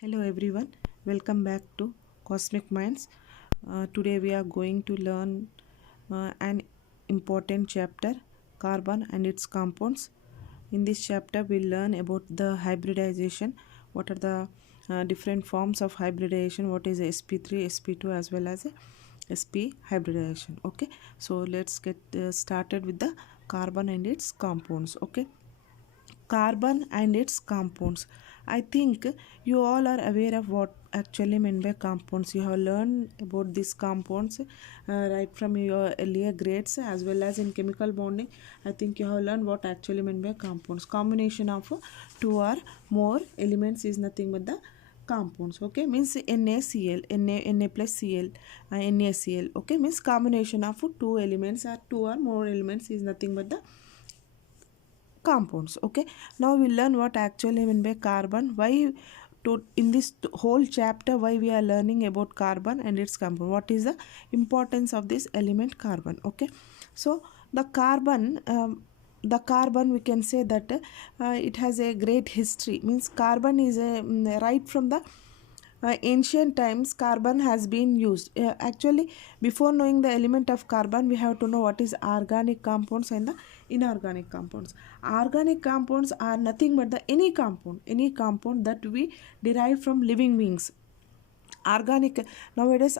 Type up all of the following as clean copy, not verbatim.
Hello everyone, welcome back to Cosmic Minds. Today we are going to learn an important chapter, carbon and its compounds. In this chapter we'll learn about the hybridization, what are the different forms of hybridization, what is sp3, sp2 as well as sp hybridization. Okay, so let's get started with the carbon and its compounds. Okay, carbon and its compounds. I think you all are aware of what actually meant by compounds. You have learned about these compounds right from your earlier grades as well as in chemical bonding. I think you have learned what actually meant by compounds. Combination of two or more elements is nothing but the compounds. Okay, means NaCl, Na plus Cl, NaCl. Okay, means combination of two elements or two or more elements is nothing but the compounds. Okay, now we'll learn what actually mean by carbon, why to in this whole chapter why we are learning about carbon and its compound, what is the importance of this element carbon. Okay, so the carbon we can say that it has a great history. Means carbon is a right from the ancient times carbon has been used. Actually, before knowing the element of carbon we have to know what is organic compounds and the inorganic compounds. Organic compounds are nothing but the any compound that we derive from living beings. Organic, nowadays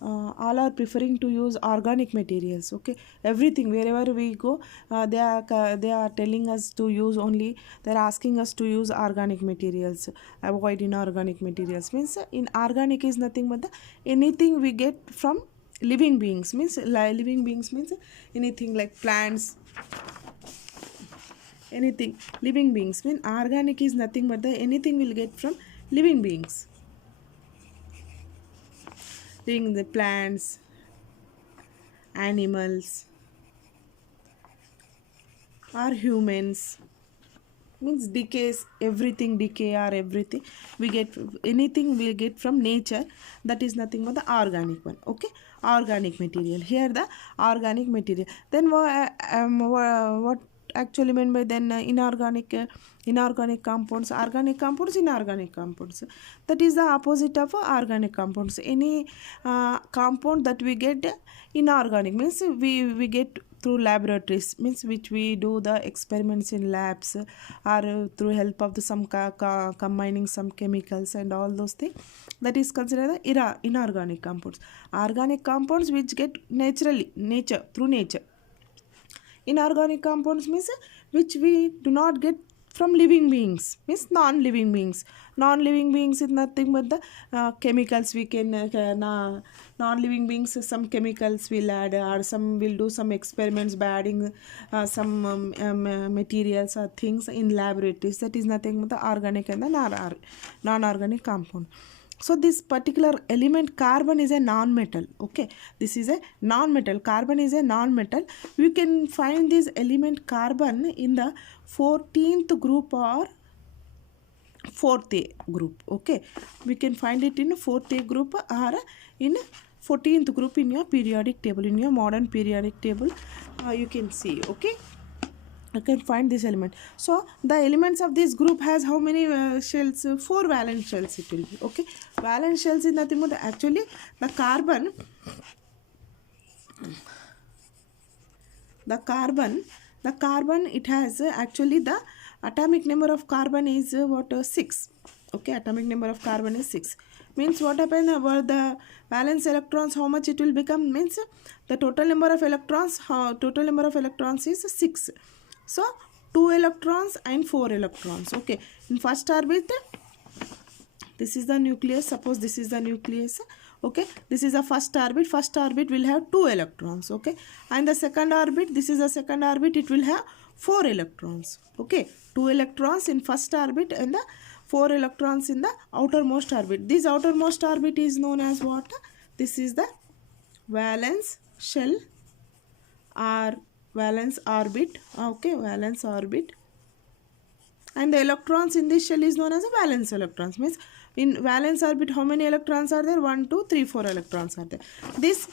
all are preferring to use organic materials. Okay, everything wherever we go, they are telling us to use only, they are asking us to use organic materials, avoid inorganic materials. Means in organic is nothing but the anything we get from living beings. Means living beings means anything like plants, anything living beings. Mean organic is nothing but the anything we'll get from living beings, being the plants, animals, or humans. Means decays, everything decay or everything we get, anything we get from nature, that is nothing but the organic one. Okay, organic material, here the organic material. Then what actually meant by then inorganic compounds, organic compounds, inorganic compounds, that is the opposite of organic compounds. Any compound that we get inorganic means we get through laboratories, means which we do the experiments in labs, or through help of the some combining some chemicals and all those things, that is considered the inorganic compounds. Organic compounds which get naturally, nature, through nature. Inorganic compounds means which we do not get from living beings, means non-living beings. Non-living beings is nothing but the chemicals we can non-living beings, some chemicals will add, or some will do some experiments by adding some materials or things in laboratories, that is nothing but the organic and the non-organic compound. So this particular element carbon is a non-metal. Okay, this is a non-metal, carbon is a non-metal. We can find this element carbon in the 14th group or 4th A group. Okay, we can find it in 4th A group or in 14th group in your periodic table, in your modern periodic table, you can see. Okay, you can find this element. So the elements of this group has how many shells? 4 valence shells it will be. Okay, valence shells is nothing but actually the carbon, it has actually the atomic number of carbon is 6. Okay, atomic number of carbon is 6. Means what happens about the valence electrons, how much it will become? Means the total number of electrons, is 6. So 2 electrons and 4 electrons. Okay, in first orbit, this is the nucleus, suppose this is the nucleus. Okay, this is the first orbit will have 2 electrons. Okay, and the second orbit, this is the second orbit, it will have 4 electrons. Okay, 2 electrons in first orbit and the 4 electrons in the outermost orbit. This outermost orbit is known as what? This is the valence shell or valence orbit. Okay, valence orbit, and the electrons in this shell is known as a valence electrons. Means in valence orbit how many electrons are there? 1 2 3 4 electrons are there. This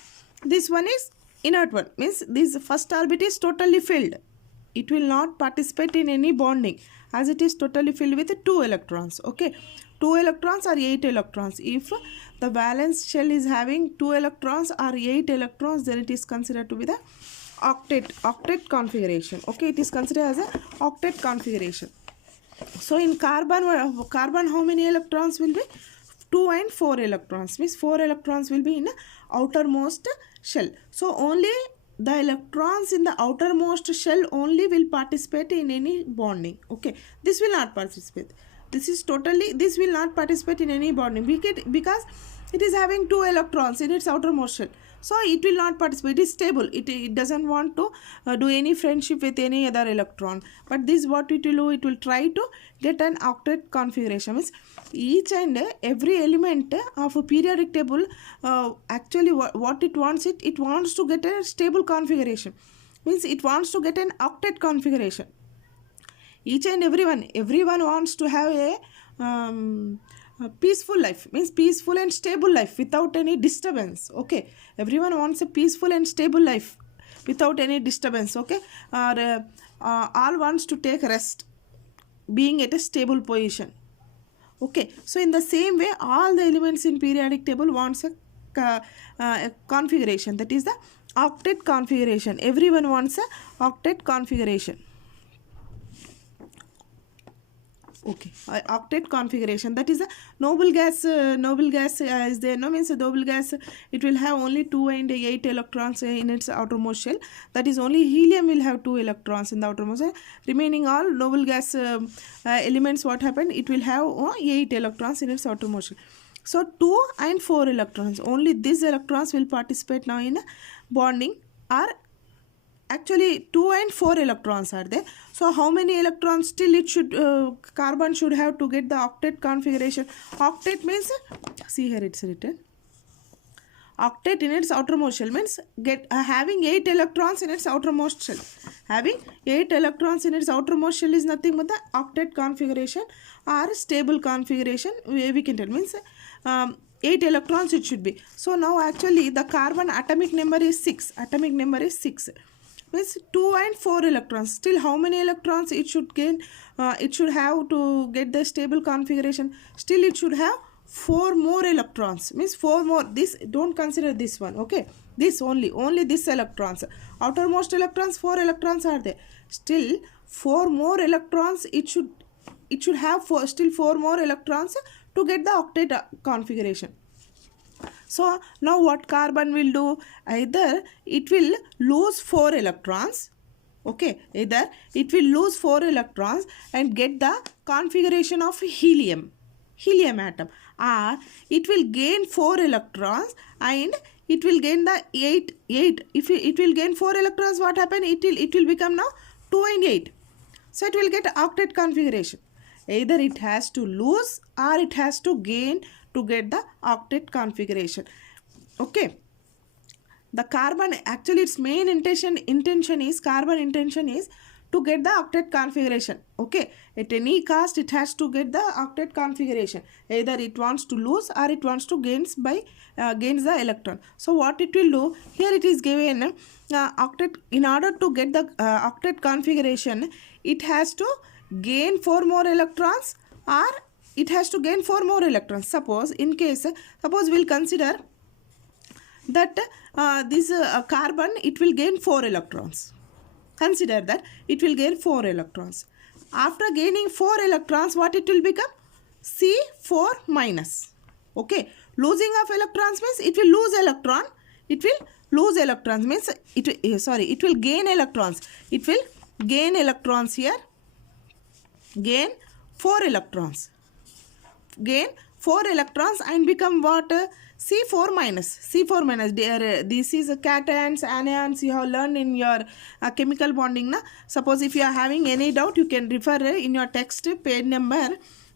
one is inert one, means this first orbit is totally filled. it will not participate in any bonding as it is totally filled with 2 electrons. Okay, 2 electrons or 8 electrons. If the valence shell is having 2 electrons or 8 electrons, then it is considered to be the octet configuration. Okay, it is considered as a octet configuration. So in carbon how many electrons will be? 2 and 4 electrons, means 4 electrons will be in the outermost shell. So only the electrons in the outermost shell only will participate in any bonding. Okay, this will not participate. This will not participate in any bonding because it is having 2 electrons in its outermost shell. So it will not participate. It is stable. It doesn't want to do any friendship with any other electron. But this what it will do, it will try to get an octet configuration. Means each and every element of a periodic table, actually what it wants, it wants to get a stable configuration. Means it wants to get an octet configuration. Each and everyone wants to have a peaceful life, means peaceful and stable life without any disturbance. Okay, everyone wants a peaceful and stable life without any disturbance. Okay, or all wants to take rest, being at a stable position. Okay, so in the same way, all the elements in periodic table wants a configuration, that is the octet configuration. Everyone wants a octet configuration. Okay, octet configuration, that is a noble gas is there, no, means a noble gas, it will have only 2 and 8 electrons in its outermost shell. That is only helium will have 2 electrons in the outermost shell. Remaining all noble gas elements, what happened, it will have 8 electrons in its outermost shell. So 2 and 4 electrons, only these electrons will participate now in bonding. Or actually 2 and 4 electrons are there. So how many electrons still it should carbon should have to get the octet configuration? Octet means, see here it's written, octet in its outermost shell means having 8 electrons in its outermost shell. Having 8 electrons in its outermost shell is nothing but the octet configuration or stable configuration. We can tell, means 8 electrons it should be. So now actually the carbon atomic number is 6. Atomic number is 6. Means 2 and 4 electrons. Still how many electrons it should gain? It should have to get the stable configuration. Still it should have 4 more electrons. Means 4 more. This, don't consider this one. Okay, this only this electrons. Outermost electrons, 4 electrons are there. Still 4 more electrons it should have still 4 more electrons to get the octet configuration. So now what carbon will do? Either it will lose 4 electrons. Okay, either it will lose 4 electrons and get the configuration of helium atom, or it will gain 4 electrons and it will gain the 8. If it will gain 4 electrons, what happened? It will become now 2 and 8. So it will get octet configuration. Either it has to lose or it has to gain to get the octet configuration. Okay, the carbon, actually its main intention is to get the octet configuration. Okay, at any cost it has to get the octet configuration. Either it wants to lose or it wants to gains the electron. So what it will do, here it is given octet. In order to get the octet configuration, it has to gain 4 more electrons or it has to gain 4 more electrons. Suppose we'll consider that this carbon, it will gain 4 electrons. Consider that it will gain 4 electrons. After gaining 4 electrons, what it will become? C4 minus. Okay, losing of electrons means it will lose electron. It will lose electrons means it will gain electrons. It will gain electrons here. Gain 4 electrons. Gain 4 electrons and become what? C4 minus. C4 minus. This is cations, anions you have learned in your chemical bonding. Na? Suppose if you are having any doubt, you can refer in your text page number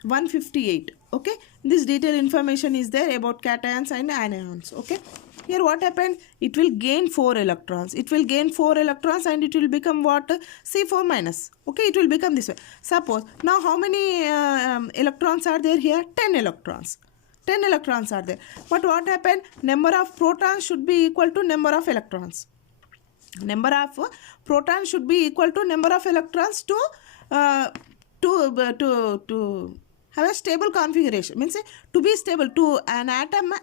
158. Okay, this detailed information is there about cations and anions. Okay, here what happened? It will gain 4 electrons. It will gain 4 electrons and it will become what? C4 minus. Okay, it will become this way. Suppose now how many electrons are there here? 10 electrons. 10 electrons are there. But what happened? Number of protons should be equal to number of electrons. number of protons should be equal to number of electrons to uh, to have a stable configuration. Means to be stable, to an atom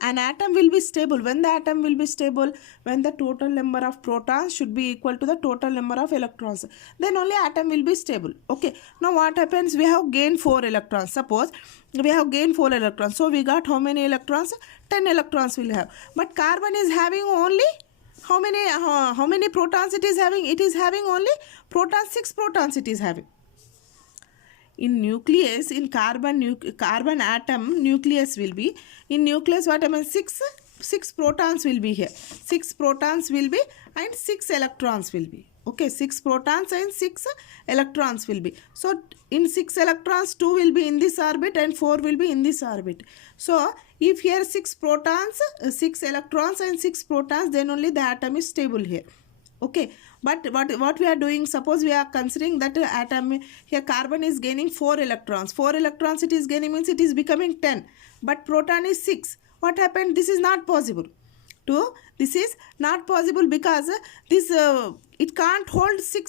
will be stable. When the atom will be stable, when the total number of protons should be equal to the total number of electrons, then only atom will be stable. Okay, now what happens? We have gained 4 electrons. Suppose we have gained 4 electrons, so we got how many electrons? 10 electrons will have. But carbon is having only how many protons it is having? It is having only protons, 6 protons it is having. In nucleus, in carbon atom, nucleus will be, in nucleus what happens? 6 protons will be here. 6 protons will be and 6 electrons will be. Okay, 6 protons and 6 electrons will be. So in 6 electrons, 2 will be in this orbit and 4 will be in this orbit. So if here 6 protons, 6 electrons and 6 protons, then only the atom is stable here. Okay, but what we are doing, suppose we are considering that atom here, carbon is gaining 4 electrons. 4 electrons it is gaining, means it is becoming 10, but proton is 6. What happened? This is not possible. This is not possible because this it can't hold 10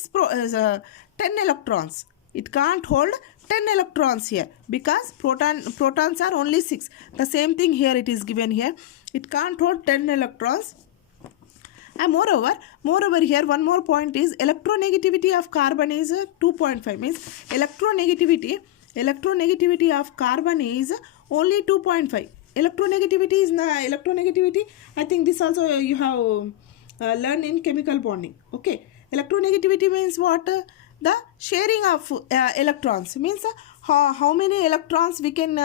electrons. It can't hold 10 electrons here because protons are only 6. The same thing here it is given here. It can't hold 10 electrons. And moreover here one more point is electronegativity of carbon is 2.5. Means electronegativity of carbon is only 2.5. Electronegativity is electronegativity. I think this also you have learned in chemical bonding. Okay, electronegativity means what? The sharing of electrons. Means how many electrons we can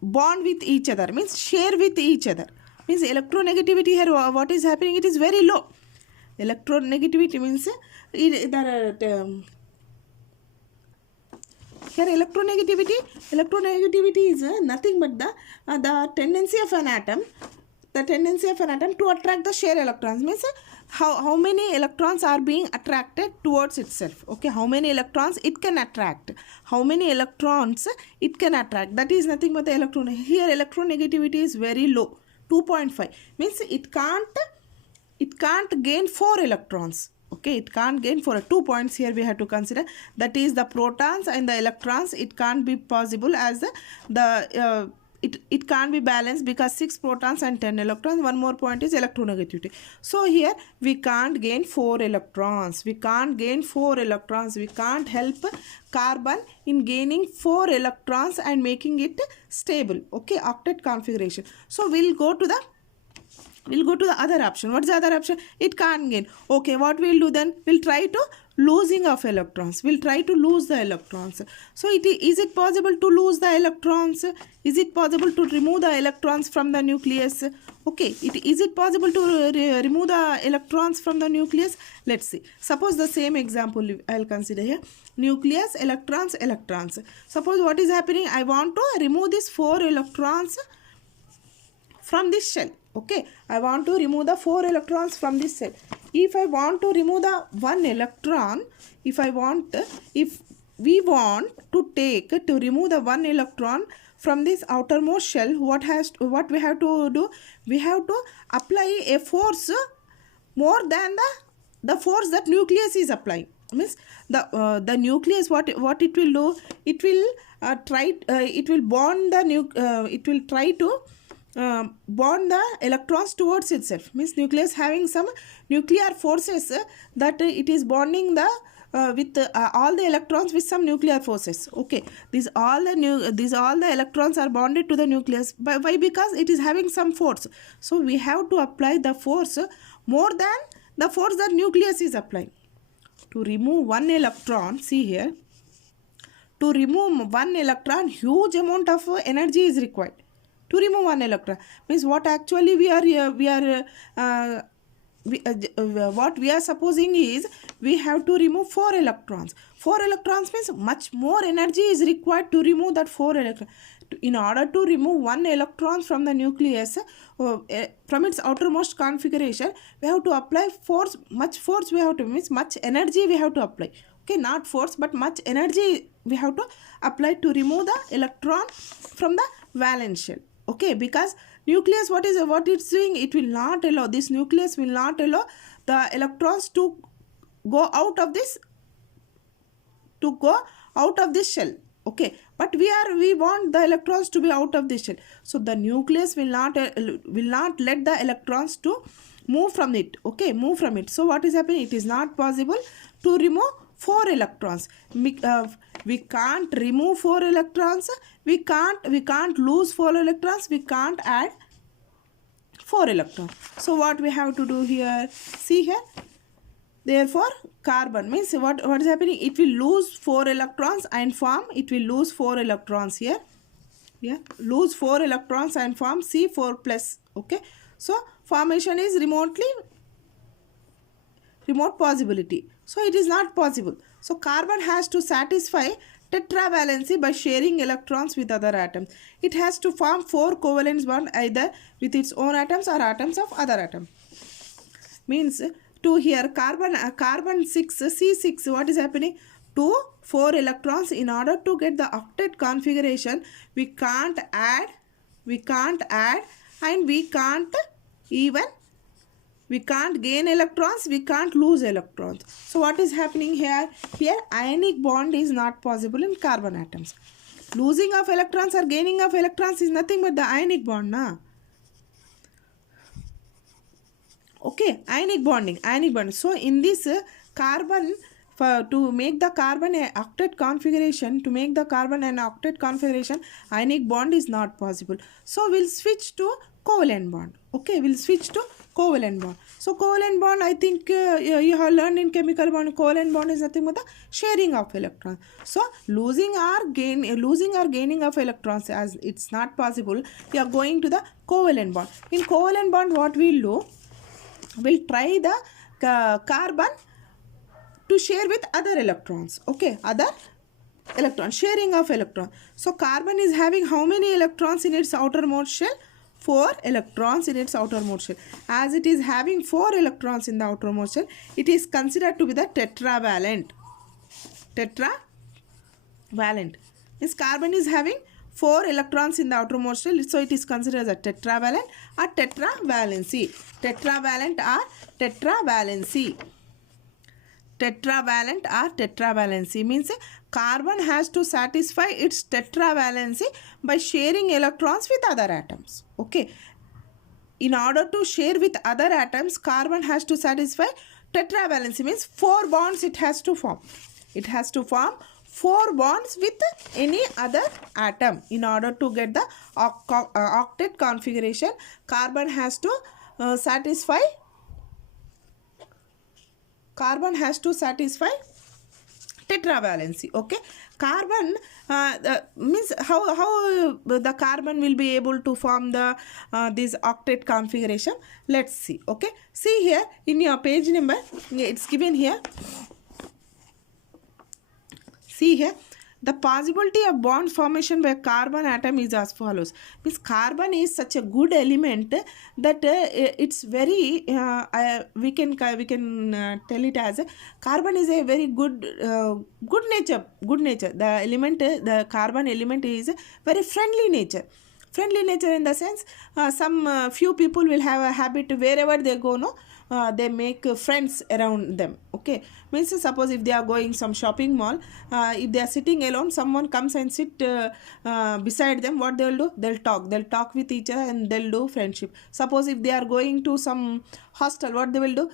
bond with each other. Means share with each other. Means electronegativity here, what is happening? It is very low. Electronegativity means here electronegativity is nothing but the tendency of an atom. The tendency of an atom to attract the share electrons. Means how many electrons are being attracted towards itself. Okay, how many electrons it can attract. How many electrons it can attract. That is nothing but the electron. Here electronegativity is very low. 2.5 means it can't gain 4 electrons. Okay, it can't gain 4. 2 points here we have to consider. That is the protons and the electrons. It can't be possible as it can't be balanced because 6 protons and 10 electrons. One more point is electronegativity. So here we can't gain 4 electrons. We can't help carbon in gaining 4 electrons and making it stable. Okay, octet configuration. So we'll go to the other option. What is the other option? It can't gain. Okay, what we'll do then? We'll try to losing of electrons. We'll try to lose the electrons. So is it possible to lose the electrons? Is it possible to remove the electrons from the nucleus? Okay, is it possible to remove the electrons from the nucleus? Let's see. Suppose the same example I'll consider here. Nucleus, electrons. Suppose what is happening? I want to remove these 4 electrons from this shell. Okay, I want to remove the 4 electrons from this cell. If I want to remove the 1 electron, if we want to remove the 1 electron from this outermost shell, what we have to do? We have to apply a force more than the force that nucleus is applying. Means the nucleus, what it will do? It will bond the electrons towards itself. Means nucleus having some nuclear forces that it is bonding with all the electrons with some nuclear forces. Okay, these all the electrons are bonded to the nucleus. Why? Because it is having some force. So we have to apply the force more than the force that nucleus is applying. To remove 1 electron, see here, to remove 1 electron, huge amount of energy is required. To remove 1 electron means what actually what we are supposing is we have to remove 4 electrons. 4 electrons means much more energy is required to remove that 4 electrons. In order to remove 1 electron from the nucleus, from its outermost configuration, we have to apply force. Much force we have to, means much energy we have to apply. Okay, not force but much energy we have to apply to remove the electron from the valence shell. Okay, because Nucleus, what it's doing? It will not allow, this nucleus will not allow the electrons to go out of this shell. Okay, but we want the electrons to be out of this shell. So the nucleus will not let the electrons to move from it. Okay, move from it. So what is happening? It is not possible to remove 4 electrons. We can't remove 4 electrons. We can't lose 4 electrons. We can't add 4 electrons. So what we have to do here? See here. Therefore, carbon means what is happening? It will lose 4 electrons and form. It will lose 4 electrons here. Yeah, lose 4 electrons and form C4 plus. Okay. So formation is remote possibility. So it is not possible. So carbon has to satisfy tetravalency by sharing electrons with other atoms. It has to form 4 covalent bonds either with its own atoms or atoms of other atom. Means to here carbon 6 C6, what is happening? 2 4 electrons. In order to get the octet configuration, we can't add and we can't gain electrons, we can't lose electrons. So what is happening here? Here ionic bond is not possible in carbon atoms. Losing of electrons or gaining of electrons is nothing but the ionic bond, na? Okay, ionic bonding. So in this carbon, to make the carbon an octet configuration, ionic bond is not possible. So we'll switch to covalent bond. Okay, we'll switch to covalent bond. So covalent bond, I think you have learned in chemical bond. Covalent bond is nothing but the sharing of electrons. So losing or gaining of electrons, as it's not possible, we are going to the covalent bond. In covalent bond, what we'll do? We'll try the carbon to share with other electrons. Okay, other electron, sharing of electron. So carbon is having how many electrons in its outermost shell? 4 electrons in its outermost shell. As it is having 4 electrons in the outermost shell, it is considered to be the tetravalent. This carbon is having 4 electrons in the outermost shell, so it is considered as a tetravalent or tetravalency. Tetravalent or tetravalency means carbon has to satisfy its tetravalency by sharing electrons with other atoms. Okay, in order to share with other atoms, carbon has to satisfy tetravalency, means 4 bonds it has to form. It has to form 4 bonds with any other atom. In order to get the octet configuration, carbon has to satisfy tetravalency. Okay, carbon means how the carbon will be able to form the this octet configuration. Let's see. Okay, see here in your page number, it's given here. See here, the possibility of bond formation by carbon atom is as follows. Means carbon is such a good element that it's very we can tell it as carbon is a very good nature. The element, the carbon element is very friendly nature. Friendly nature in the sense some few people will have a habit wherever they go, no, they make friends around them. Okay, means suppose if they are going some shopping mall, if they are sitting alone, someone comes and sit beside them, what they will do? They'll talk with each other and they'll do friendship. Suppose if they are going to some hostel, what they will do?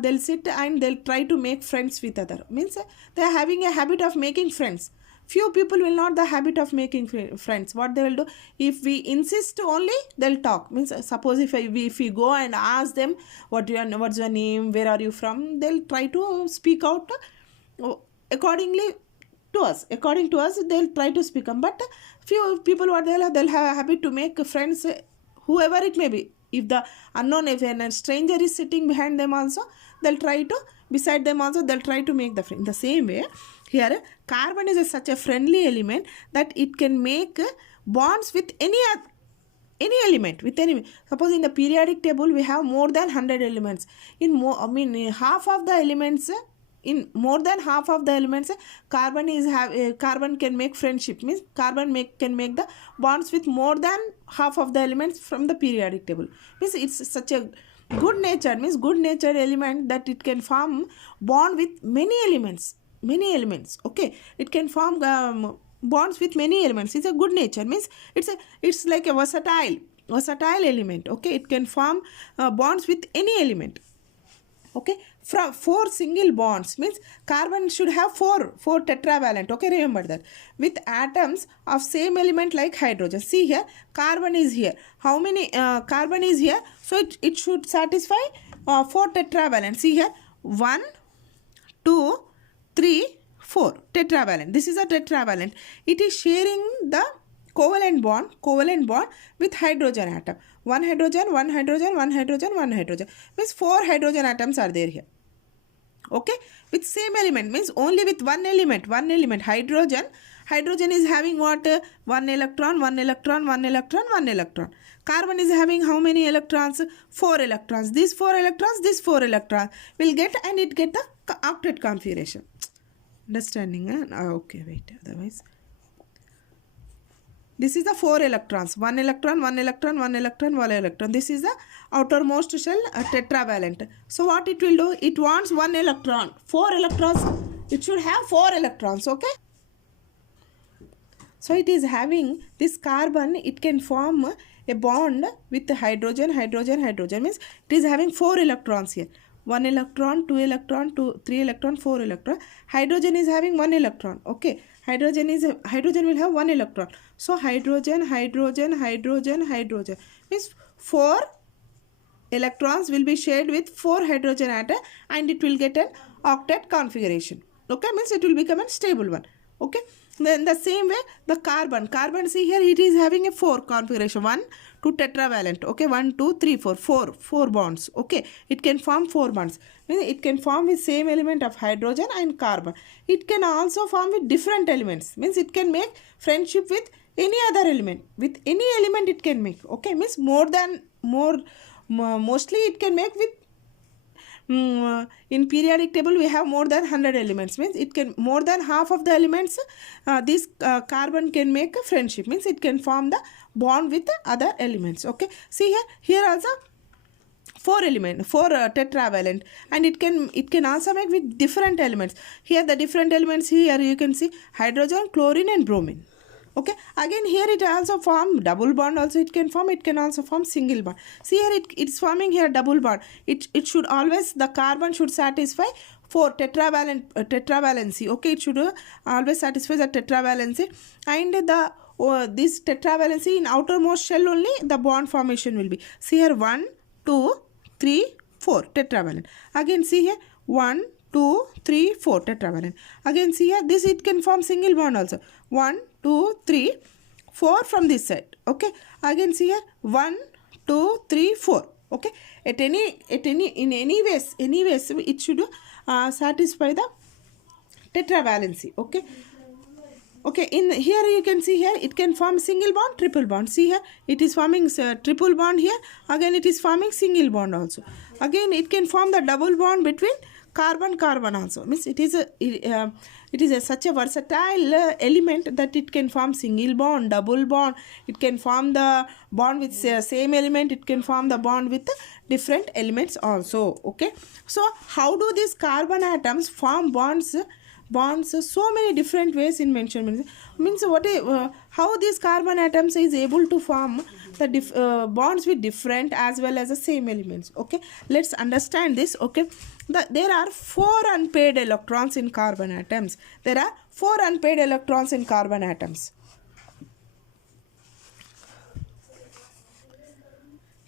They'll sit and they'll try to make friends with other. Means they are having a habit of making friends. Few people will not the habit of making friends. What they will do? If we insist only, they'll talk. Means suppose if we go and ask them what's your name, where are you from, they'll try to speak out according to us, they'll try to speak up. But few people, what they'll have a habit to make friends, whoever it may be. If the unknown, if a stranger is sitting behind them also, they'll try to, beside them also, they'll try to make the friend. In the same way, here carbon is such a friendly element that it can make bonds with any element. Suppose in the periodic table we have more than 100 elements. Half of the elements in more than half of the elements, carbon can make friendship, means can make the bonds with more than half of the elements from the periodic table. Means it's such a good nature, means good natured element that it can form bond with many elements. Okay, it can form bonds with many elements. It's a good nature, means it's like a versatile element. Okay, it can form bonds with any element. Okay, from 4 single bonds, means carbon should have 4 tetravalent. Okay, remember that, with atoms of same element like hydrogen. See here, carbon is here. How many carbon is here? So it should satisfy 4 tetravalent. See here, 1 2 3 4 tetravalent. This is a tetravalent. It is sharing the covalent bond with hydrogen atom. One hydrogen, means 4 hydrogen atoms are there here. Okay, with same element, means only with one element. Hydrogen is having what? 1 electron. Carbon is having how many electrons? 4 electrons. These 4 electrons will get, and it get the octet configuration. Understanding? Okay, wait, otherwise. This is the 4 electrons. 1 electron. This is the outermost shell, tetravalent. So what it will do? It wants 1 electron. 4 electrons. It should have 4 electrons. Okay. So it is having this carbon. It can form a bond with the hydrogen. Means it is having 4 electrons here. 1 electron, 2 electron, 3 electron, 4 electron. Hydrogen is having 1 electron. Okay. Hydrogen will have 1 electron. So hydrogen. Means 4 electrons will be shared with 4 hydrogen atom, and it will get an octet configuration. Okay, means it will become a stable one. Okay. Then the same way the carbon. See here, it is having a 4 configuration. 1 2 tetravalent. Okay, 1 2 3 4 4 bonds. Okay, it can form 4 bonds. It can form with same element of hydrogen and carbon. It can also form with different elements. Means it can make friendship with any other element. With any element it can make. Okay, means mostly it can make with in periodic table we have more than 100 elements. Means it can more than half of the elements this carbon can make a friendship. Means it can form the bond with the other elements. Okay, see here also 4 tetravalent, and it can also make with different elements. Here the different elements, here you can see hydrogen, chlorine and bromine. Okay, again here it also form double bond. Also it can also form single bond. See here it's forming here double bond. It should always, the carbon should satisfy 4 tetravalency. Okay, it should always satisfy the tetravalency, and the this tetravalency in outermost shell only the bond formation will be. See here 1 2 3 4 tetravalent. Again see here 1 2 3 4 tetravalent. Again see here this it can form single bond also. 1 2 3 4 from this side. Okay, again see here 1 2 3 4. Okay, in any ways it should satisfy the tetravalency. Okay, in here you can see here it can form single bond, triple bond. See here it is forming triple bond here. Again it is forming single bond also. Again it can form the double bond between carbon also. Means it is such a versatile element that it can form single bond, double bond. It can form the bond with same element. It can form the bond with different elements also. Okay, so how do these carbon atoms form bonds? So many different ways in mentioned. Means how these carbon atoms is able to form the bonds with different as well as the same elements. Okay, let's understand this. Okay, there are 4 unpaired electrons in carbon atoms. There are 4 unpaired electrons in carbon atoms.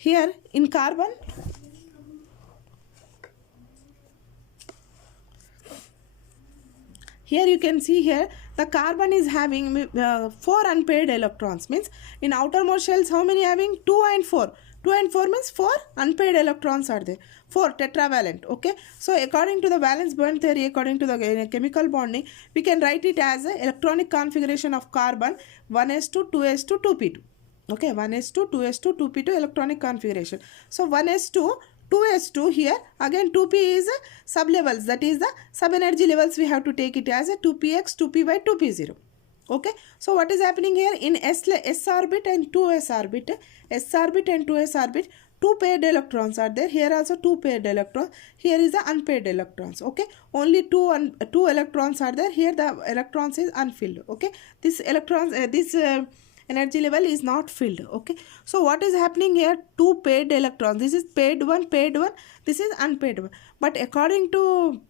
Here in carbon, here you can see here the carbon is having 4 unpaired electrons. Means in outermost shells how many having? 2 and 4. 2 and 4 means 4 unpaired electrons are there. 4 tetravalent. Okay, so according to the valence bond theory, according to the chemical bonding, we can write it as a electronic configuration of carbon 1s2 2s2 2p2. Okay, 1s2 2s2 2p2 electronic configuration. So 1s2 2s2 here, again 2p is sub levels, that is the sub energy levels. We have to take it as a 2px, 2p by 2p0. Okay, so what is happening here in s orbit and 2s orbit, s orbit and 2s orbit, two paired electrons are there. Here also two paired electrons, here is the unpaired electrons. Okay, only two electrons are there. Here the electrons is unfilled. Okay, this electrons energy level is not filled. Okay, so what is happening here, two paired electrons, this is paired one, this is unpaired one. But according to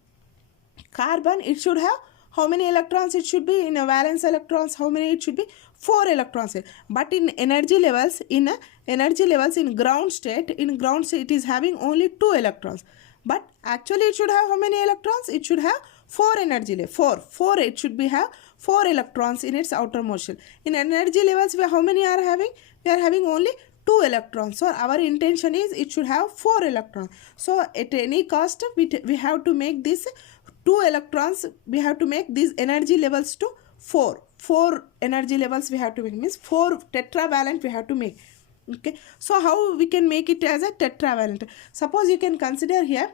carbon, it should have how many electrons? It should be in a valence electrons, how many? It should be 4 electrons. But in energy levels, in ground state, it is having only 2 electrons. But actually it should have how many electrons? It should have 4 energy level. 4 it should be have 4 electrons in its outermost shell. In energy levels, how many are having? We are having only 2 electrons. So our intention is it should have 4 electrons. So at any cost, we have to make this 2 electrons, we have to make these energy levels to 4. 4 energy levels we have to make, means 4 tetravalent we have to make. Okay, so how we can make it as a tetravalent? Suppose you can consider here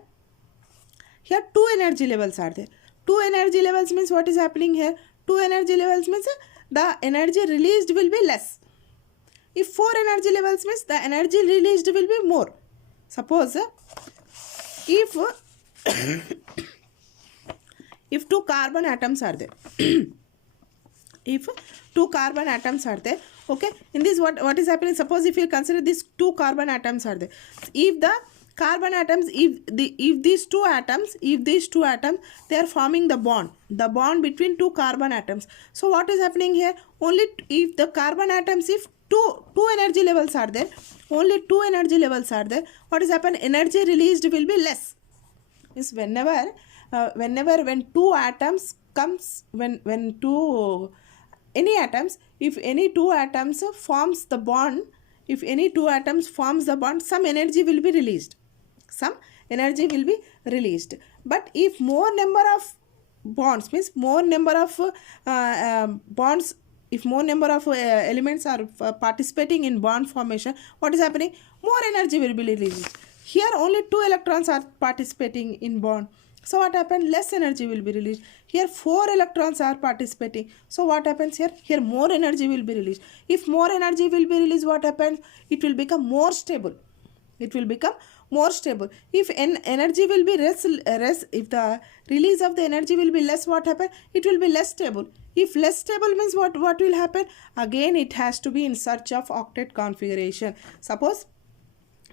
2 energy levels are there. 2 energy levels means what is happening here? 2 energy levels means the energy released will be less. If 4 energy levels means the energy released will be more. Suppose if if 2 carbon atoms are there, if 2 carbon atoms are there, okay, in this what is happening? Suppose if you consider these 2 carbon atoms are there, if the carbon atoms, if these two atoms they are forming the bond between 2 carbon atoms. So what is happening here? Only if the carbon atoms, if two energy levels are there, only 2 energy levels are there, what is happen? Energy released will be less. Means when two atoms comes, when two any atoms, if any two atoms forms the bond, some energy will be released. But if more number of bonds, means more number of bonds, if more number of elements are participating in bond formation, what is happening? More energy will be released. Here only 2 electrons are participating in bond. So what happens? Less energy will be released. Here 4 electrons are participating. So what happens here? Here more energy will be released. If more energy will be released, what happens? It will become more stable. If energy will be less, if the release of the energy will be less, what happens? It will be less stable. If less stable means what will happen? Again it has to be in search of octet configuration. Suppose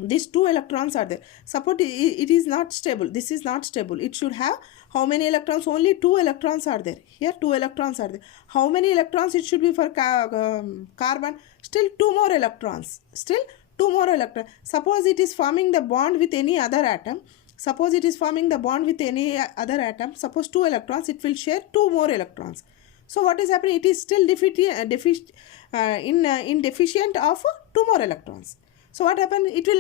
these 2 electrons are there. Suppose it is not stable. This is not stable. It should have how many electrons? Only 2 electrons are there. Here 2 electrons are there. How many electrons it should be for carbon? Still 2 more electrons. Suppose it is forming the bond with any other atom. Suppose 2 electrons, it will share 2 more electrons. So what is happening? It is still deficient of 2 more electrons. So what happened? It will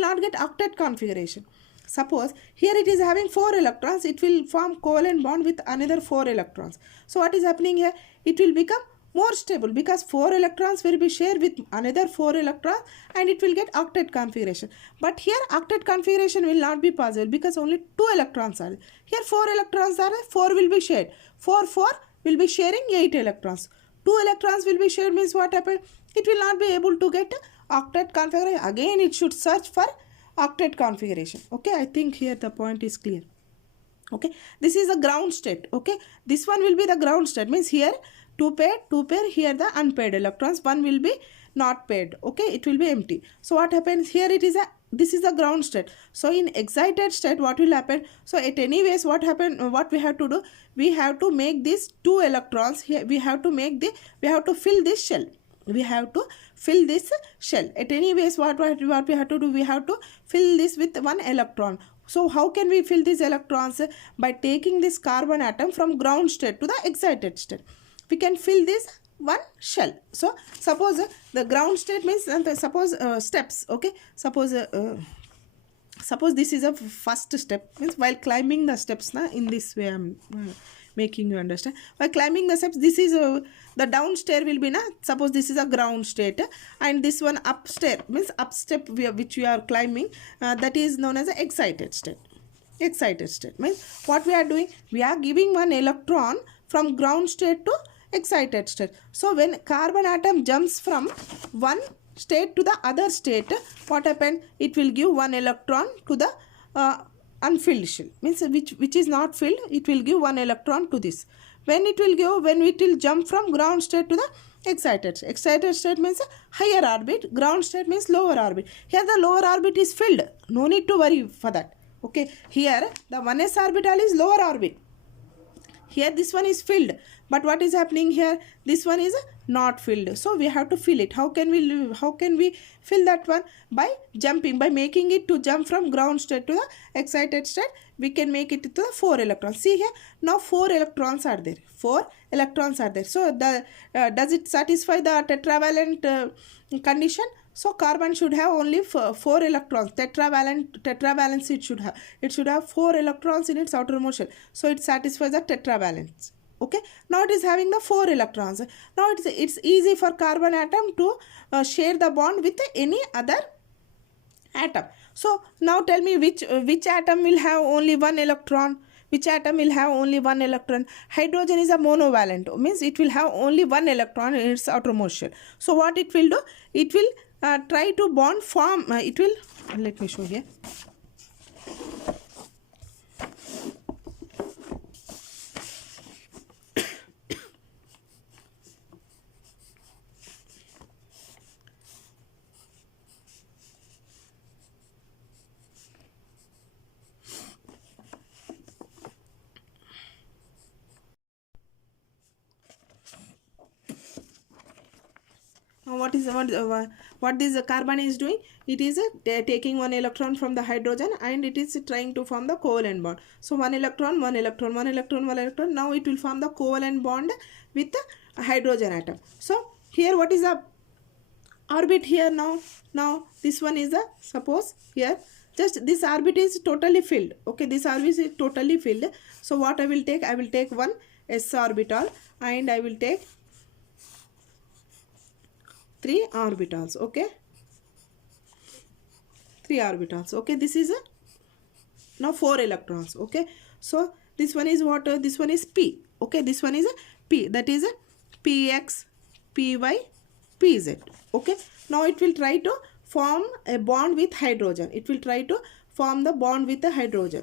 not get octet configuration. Suppose here it is having 4 electrons, it will form covalent bond with another 4 electrons. So what is happening here? It will become more stable because 4 electrons will be shared with another 4 electrons and it will get octet configuration. But here octet configuration will not be possible because only 2 electrons are there. Here 4 electrons are there, 4 will be shared. 4 will be sharing 8 electrons. 2 electrons will be shared means what happened? It will not be able to get octet configuration. Again it should search for octet configuration. Okay, I think here the point is clear. Okay, this is the ground state. Okay, this one will be the ground state, means here 2 pair, here the unpaired electrons, one will be not paired. Okay, it will be empty. So what happens here? This is the ground state. So in excited state, what will happen? So at any ways, what we have to do? We have to make these 2 electrons here. We have to fill this shell. At any ways, what we have to do? We have to fill this with 1 electron. So how can we fill these electrons? By taking this carbon atom from ground state to the excited state. We can fill this 1 shell. So suppose the ground state means suppose steps. Okay, suppose this is a first step, means while climbing the steps in this way making you understand. By climbing the steps, this is the down stair will be, suppose this is a ground state, and this one upstair means up step which we are climbing, that is known as a excited state. Excited state means what we are doing, we are giving one electron from ground state to excited state. So when carbon atom jumps from one state to the other state, what happened, it will give one electron to the unfilled shell, means which is not filled, it will give one electron to this. When it will jump from ground state to the excited state means higher orbit, ground state means lower orbit. Here the lower orbit is filled, no need to worry for that. Okay, here the 1s orbital is lower orbit, here this one is filled, but what is happening here, this one is not filled, so we have to fill it. How can we fill that one? By jumping, by making it to jump from ground state to the excited state, we can make it to the 4 electrons. See here, now 4 electrons are there, 4 electrons are there. So the does it satisfy the tetravalent condition? So carbon should have only 4 electrons. Tetravalence it should have 4 electrons in its outermost shell. So it satisfies the tetravalence. Okay. Now it is having the 4 electrons. Now it's easy for carbon atom to share the bond with any other atom. So now tell me which atom will have only 1 electron. Which atom will have only 1 electron? Hydrogen is a monovalent, means it will have only 1 electron in its outermost shell. So what it will do? It will try to form, it will, let me show here. What this carbon is doing? It is taking 1 electron from the hydrogen and it is trying to form the covalent bond. So 1 electron, 1 electron, 1 electron, 1 electron. Now it will form the covalent bond with the hydrogen atom. So here what is the orbit here now? Now this one is the, suppose here just this orbit is totally filled. Okay, this orbit is totally filled. So what I will take? I will take one s orbital and I will take 3 orbitals. Okay, 3 orbitals. Okay, this is now 4 electrons. Okay, so this one is what? This one is p. Okay, this one is a p, that is a px, py, pz. Okay, now it will try to form a bond with hydrogen. It will try to form the bond with the hydrogen.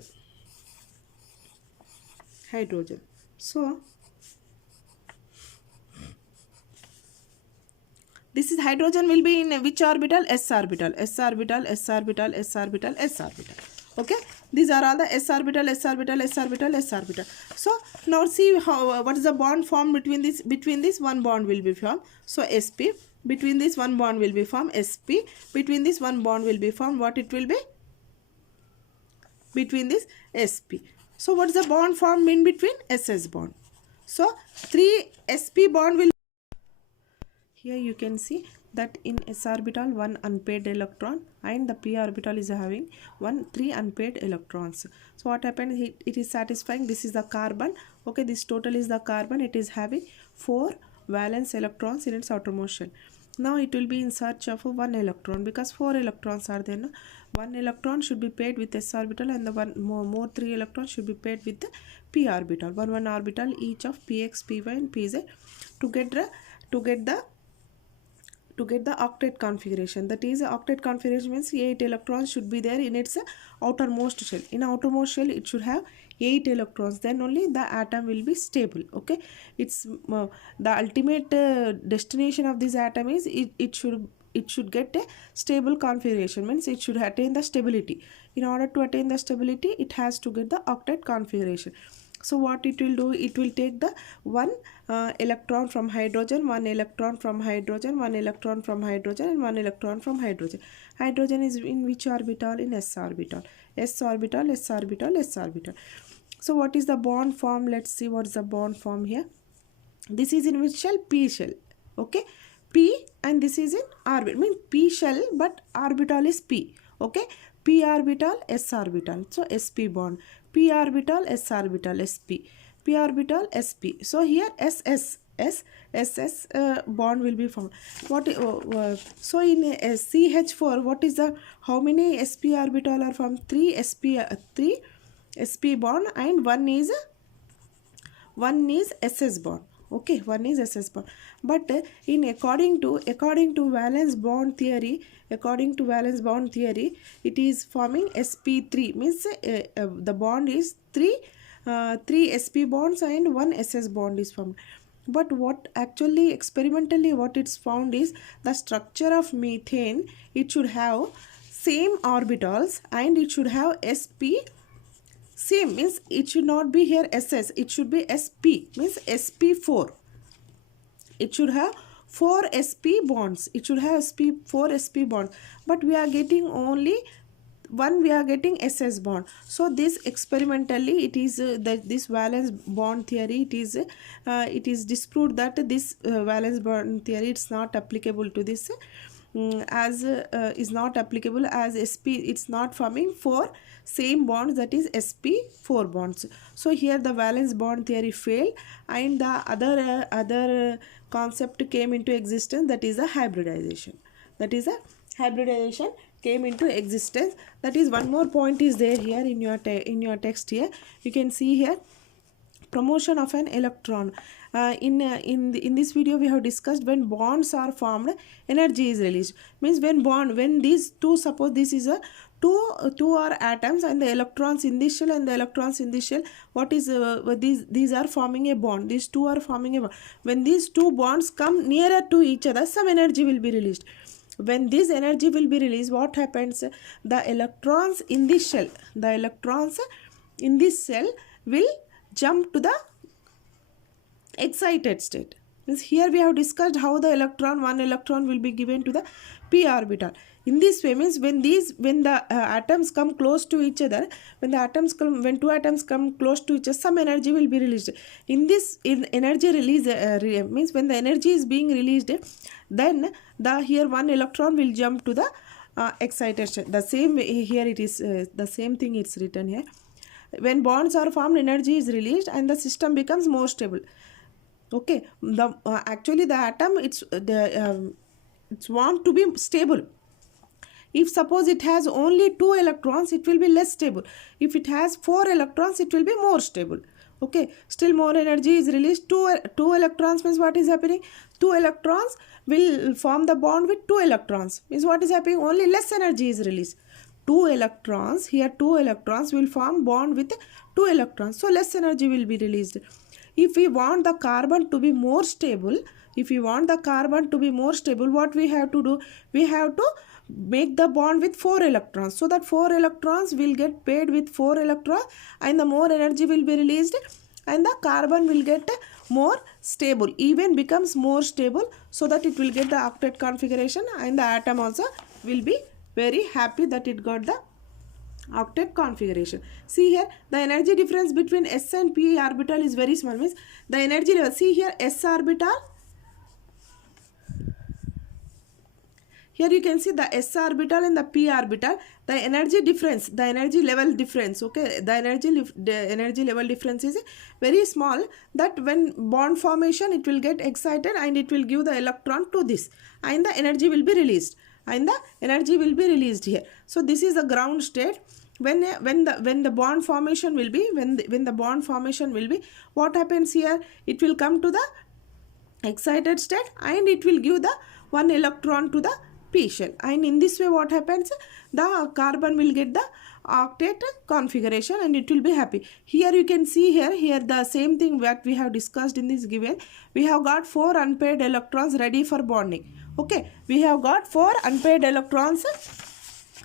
So this is hydrogen will be in which orbital? S orbital, s orbital, s orbital, s orbital, s orbital. Okay, these are all the s orbital, s orbital, s orbital, s orbital. So now see how what is the bond formed between this? Between this one bond will be formed. So sp. Between this one bond will be formed. Sp. Between this one bond will be formed. What it will be? Between this sp. So what is the bond formed in between? SS bond. So 3 sp bond will. Here you can see that in s orbital 1 unpaired electron and the p orbital is having 3 unpaired electrons. So what happened? It is satisfying. This is the carbon. Okay, this total is the carbon. It is having 4 valence electrons in its outermost shell. Now it will be in search of 1 electron because 4 electrons are there. 1 electron should be paired with s orbital and the one more 3 electrons should be paired with the p orbital. One orbital each of px, py and pz to get the octet configuration. That is, octet configuration means 8 electrons should be there in its outermost shell. In outermost shell it should have 8 electrons, then only the atom will be stable. Okay, it's the ultimate destination of this atom is it should get a stable configuration, means it should attain the stability. In order to attain the stability, it has to get the octet configuration. So what it will do? It will take the 1 electron from hydrogen, 1 electron from hydrogen, 1 electron from hydrogen and 1 electron from hydrogen. Hydrogen is in which orbital? In s orbital. S orbital, s orbital, s orbital. So what is the bond form? Let's see what is the bond form here. This is in which shell? P shell. Okay, P, and this is in orbit. Means P shell but orbital is P. Okay, P orbital, S orbital. So sp bond. P orbital, S orbital, sp. p orbital sp. So here ss bond will be formed. So in CH4, what is the, how many sp orbital are formed? 3 sp bond, and one is ss bond. Okay, one is ss bond. But in according to valence bond theory, it is forming sp3, means the bond is 3 sp bonds and one ss bond is formed. But what actually experimentally what it's found is the structure of methane, it should have same orbitals and it should have sp same, means it should not be here ss, it should be sp, means sp4. It should have 4 sp bonds, it should have 4 sp bonds, but we are getting only one, we are getting ss bond. So this experimentally it is this valence bond theory, it is disproved that this valence bond theory, it's not applicable to this, as is not applicable, as sp, it's not forming 4 same bonds, that is sp4 bonds. So here the valence bond theory failed, and the other concept came into existence, that is a hybridization. Came into existence. That is one more point is there here in your text. Here you can see here promotion of an electron. In this video we have discussed when bonds are formed, energy is released. Means when these two, suppose this is a two are atoms, and the electrons in this shell and the electrons in this shell, what is these are forming a bond, these two are forming a bond. When these two bonds come nearer to each other, some energy will be released. When this energy will be released, what happens? The electrons in this shell will jump to the excited state. Means here we have discussed how the one electron will be given to the p orbital. In this way, means when the atoms come close to each other, when two atoms come close to each other, some energy will be released. In energy release means when the energy is being released, then here one electron will jump to the excited state. The same here it is the same thing it's written here. When bonds are formed, energy is released and the system becomes more stable. Okay, actually the atom it's want to be stable. If suppose it has only 2 electrons, it will be less stable. If it has 4 electrons, it will be more stable. Okay, still more energy is released. Two electrons means what is happening? 2 electrons will form the bond with 2 electrons. Means what is happening? Only less energy is released. 2 electrons will form bond with 2 electrons. So less energy will be released. If we want the carbon to be more stable, what we have to do? We have to make the bond with 4 electrons, so that 4 electrons will get paired with 4 electrons, and the more energy will be released, and the carbon will get more stable, even becomes more stable, so that it will get the octet configuration, and the atom also will be very happy that it got the octet configuration. See here, the energy difference between s and p orbital is very small. Means the energy level, see here, s orbital, here you can see the s orbital and the p orbital, the energy level difference, okay, the energy level difference is very small, that when bond formation it will get excited and it will give the electron to this, and the energy will be released, here. So this is the ground state. When the bond formation will be, what happens here? It will come to the excited state and it will give the one electron to the p shell, and in this way what happens? The carbon will get the octet configuration and it will be happy. Here you can see here the same thing that we have discussed in this given. We have got 4 unpaired electrons ready for bonding. Okay, we have got 4 unpaired electrons.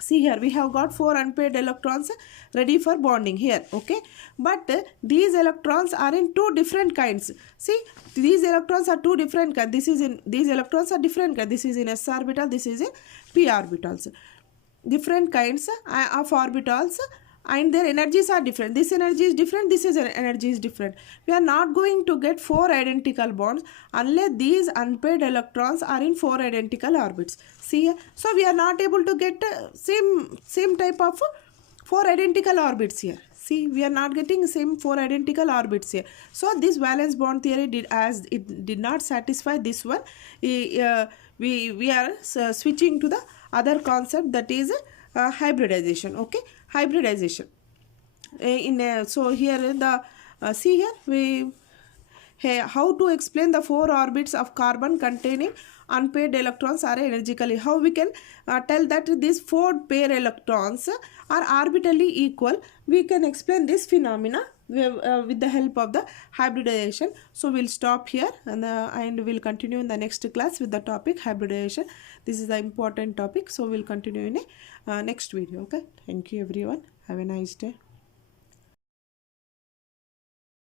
See here, we have got 4 unpaired electrons ready for bonding here. Okay, but these electrons are in 2 different kinds. See, these electrons are 2 different kinds. These electrons are different kinds. This is in s orbital, this is in p orbitals. Different kinds of orbitals, and their energies are different. This energy is different, this energy is different. We are not going to get 4 identical bonds unless these unpaired electrons are in 4 identical orbits. See, so we are not able to get same type of 4 identical orbits here. See, we are not getting same 4 identical orbits here. So this valence bond theory did not satisfy this one. We are switching to the other concept, that is hybridization. Okay, hybridization. So here the see here we how to explain the 4 orbits of carbon containing unpaired electrons are energically. How we can tell that these 4 pair electrons are orbitally equal? We can explain this phenomena with the help of the hybridization. So we'll stop here, and we'll continue in the next class with the topic hybridization. This is the important topic, so we'll continue in a next video. Okay, thank you everyone, have a nice day.